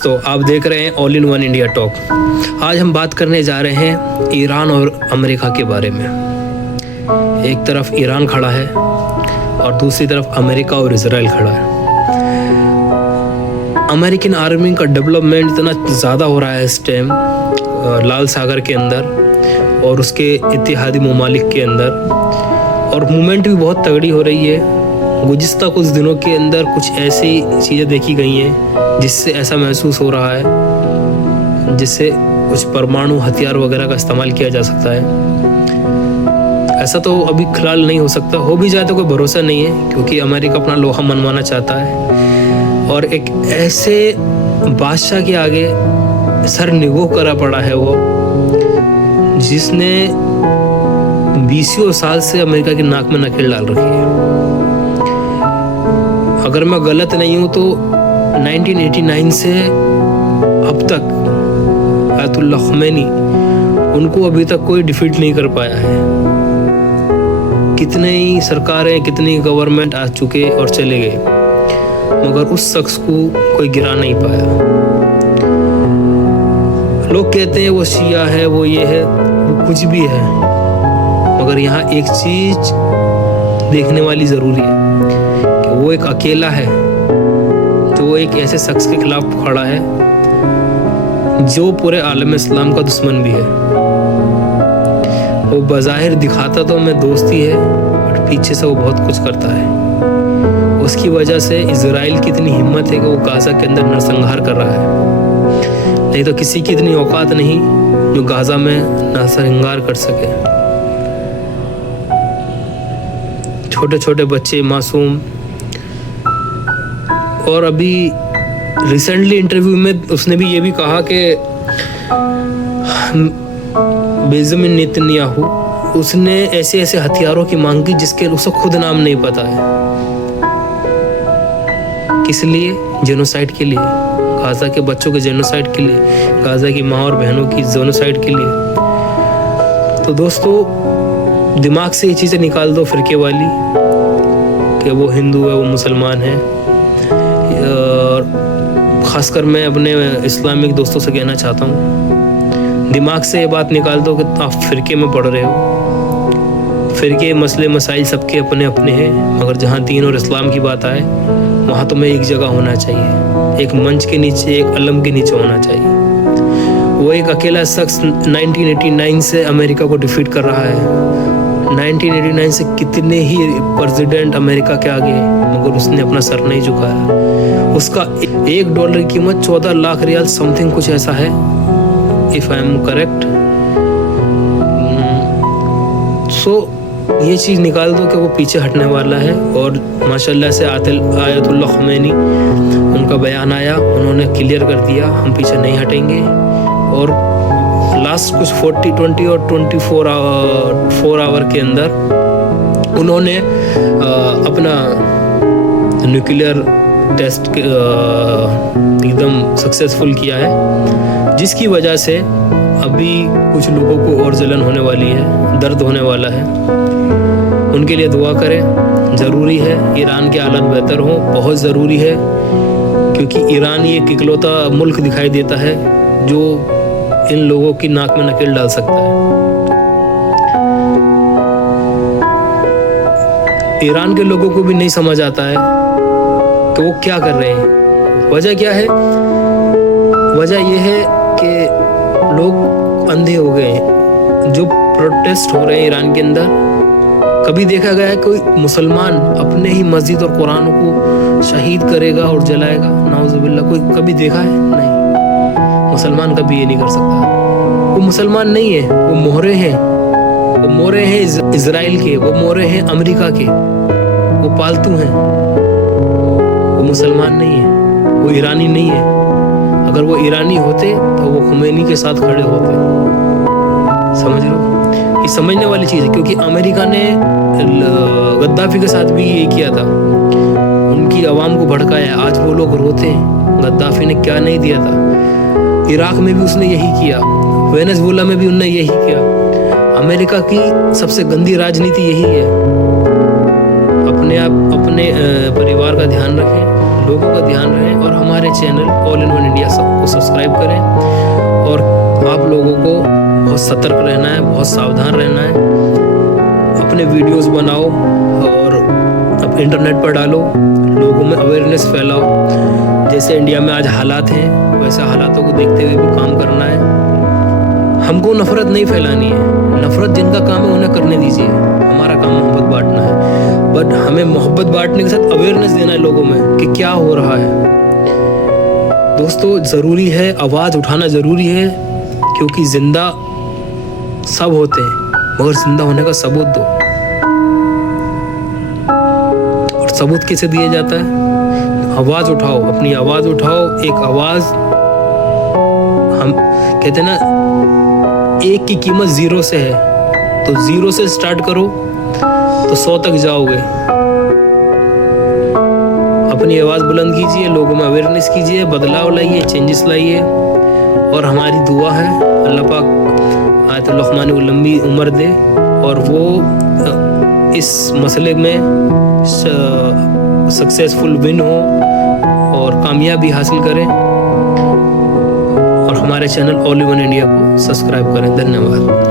दोस्तों, आप देख रहे हैं all in one India talk. आज हम बात करने जा रहे हैं ईरान और अमेरिका के बारे में। एक तरफ ईरान खड़ा है और दूसरी तरफ अमेरिका और इजराइल खड़ा है। अमेरिकन आर्मी का डेवलपमेंट इतना ज़्यादा हो रहा है इस टाइम लाल सागर के अंदर और उसके इत्तेहादी ममालिक के अंदर, और मूवमेंट भी बहुत तगड़ी हो रही है। गुज़िश्ता कुछ दिनों के अंदर कुछ ऐसी चीज़ें देखी गई हैं जिससे ऐसा महसूस हो रहा है जिससे कुछ परमाणु हथियार वगैरह का इस्तेमाल किया जा सकता है। ऐसा तो अभी फिलहाल नहीं हो सकता, हो भी जाए तो कोई भरोसा नहीं है, क्योंकि अमेरिका अपना लोहा मनवाना चाहता है और एक ऐसे बादशाह के आगे सर निगो करा पड़ा है वो, जिसने 20 साल से अमेरिका की नाक में नकेल डाल रखी है। अगर मैं गलत नहीं हूँ तो 1989 से अब तक आयतुल्लाह ख़ुमैनी उनको अभी तक कोई डिफीट नहीं कर पाया है। कितने ही सरकारें, कितनी गवर्नमेंट आ चुके और चले गए, मगर उस शख्स को कोई गिरा नहीं पाया। लोग कहते हैं वो शिया है, वो ये है, वो कुछ भी है, मगर यहाँ एक चीज देखने वाली ज़रूरी है कि वो एक अकेला है, तो वो एक ऐसे शख्स के खिलाफ खड़ा है जो पूरे आलम इस्लाम का दुश्मन भी है। वो बज़ाहिर दिखाता तो हमें दोस्ती है, बट पीछे से वो बहुत कुछ करता है। उसकी वजह से इजराइल की इतनी हिम्मत है कि वो गाज़ा के अंदर नरसंहार कर रहा है, नहीं तो किसी की इतनी औकात नहीं जो गाज़ा में नरसंहार कर सके। छोटे छोटे बच्चे, मासूम। और अभी रिसेंटली इंटरव्यू में उसने भी ये भी कहा कि बेंजामिन नेतन्याहू उसने ऐसे ऐसे हथियारों की मांग की जिसके उसे खुद नाम नहीं पता है। किस लिए? जेनोसाइड के लिए, गाज़ा के बच्चों के जेनोसाइड के लिए, गाज़ा की माँ और बहनों की जेनोसाइड के लिए। तो दोस्तों, दिमाग से ये चीज़ें निकाल दो फिरके वाली कि वो हिंदू है, वो मुसलमान है। और ख़ासकर मैं अपने इस्लामिक दोस्तों से कहना चाहता हूँ, दिमाग से ये बात निकाल दो कि आप फ़िरके में पढ़ रहे हो। फ़िरके, मसले मसाइल सबके अपने अपने हैं, मगर जहाँ दीन और इस्लाम की बात आए वहाँ तुम्हें एक जगह होना चाहिए, एक मंच के नीचे, एक अलम के नीचे होना चाहिए। वो एक अकेला शख्स 1989 से अमेरिका को डिफीट कर रहा है। 1989 से कितने ही प्रेसिडेंट अमेरिका के आगे, मगर उसने अपना सर नहीं झुकाया। उसका $1 की कीमत 14 लाख रियाल समथिंग कुछ ऐसा है, इफ़ आई एम करेक्ट। सो ये चीज़ निकाल दो कि वो पीछे हटने वाला है। और माशाल्लाह से आयतुल्लाह ख़ुमैनी उनका बयान आया, उन्होंने क्लियर कर दिया हम पीछे नहीं हटेंगे। और लास्ट कुछ 40, 20 और 24 आवर के अंदर उन्होंने अपना न्यूक्लियर टेस्ट एकदम सक्सेसफुल किया है, जिसकी वजह से अभी कुछ लोगों को और जलन होने वाली है, दर्द होने वाला है। उनके लिए दुआ करें, ज़रूरी है ईरान के हालात बेहतर हों, बहुत ज़रूरी है, क्योंकि ईरान ये एक इकलौता मुल्क दिखाई देता है जो इन लोगों की नाक में नकेल डाल सकता है। ईरान के लोगों को भी नहीं समझ आता है कि वो क्या कर रहे हैं। वजह क्या है? वजह यह है कि लोग अंधे हो गए हैं। जो प्रोटेस्ट हो रहे हैं ईरान के अंदर, कभी देखा गया है कोई मुसलमान अपने ही मस्जिद और कुरान को शहीद करेगा और जलाएगा? नाउज़ुबिल्लाह, कोई कभी देखा है? नहीं। मुसलमान कभी ये नहीं कर सकता। वो मुसलमान नहीं है, वो मोहरे हैं। वो मोहरे हैं इजराइल के, वो मोहरे हैं अमेरिका के, वो पालतू हैं। वो मुसलमान नहीं है, वो ईरानी नहीं है। अगर वो ईरानी होते तो वो ख़ुमैनी के साथ खड़े होते। समझ लो, ये समझने वाली चीज़ है, क्योंकि अमेरिका ने गद्दाफी के साथ भी ये किया था, उनकी आवाम को भड़काया। आज वो लोग रोते हैं, गद्दाफी ने क्या नहीं दिया था। इराक में भी उसने यही किया, वेनेजुएला में भी उन्होंने यही किया। अमेरिका की सबसे गंदी राजनीति यही है। अपने आप अपने परिवार का ध्यान रखें, लोगों का ध्यान रहे और हमारे channel all in one India सबको सब्सक्राइब करें। और आप लोगों को बहुत सतर्क रहना है, बहुत सावधान रहना है। अपने वीडियोस बनाओ और अब इंटरनेट पर डालो, लोगों में अवेयरनेस फैलाओ। जैसे इंडिया में आज हालात हैं वैसे हालातों को देखते हुए भी काम करना है। हमको नफरत नहीं फैलानी है, नफरत जिनका काम है उन्हें करने दीजिए, हमारा काम मोहब्बत बांटना है। बट हमें मोहब्बत बांटने के साथ अवेयरनेस देना है लोगों में कि क्या हो रहा है। दोस्तों ज़रूरी है, आवाज़ उठाना ज़रूरी है, क्योंकि जिंदा सब होते हैं मगर जिंदा होने का सबूत दो। और सबूत कैसे दिया जाता है? आवाज़ उठाओ, अपनी आवाज़ उठाओ। एक आवाज़, हम कहते हैं ना, एक की कीमत 0 से है, तो 0 से स्टार्ट करो तो 100 तक जाओगे। अपनी आवाज़ बुलंद कीजिए, लोगों में अवेयरनेस कीजिए, बदलाव लाइए, चेंजेस लाइए। और हमारी दुआ है अल्लाह पाक आयतुल रहमान को लंबी उम्र दे और वो इस मसले में सक्सेसफुल विन हो और कामयाबी हासिल करें। और हमारे channel all in one India को सब्सक्राइब करें। धन्यवाद।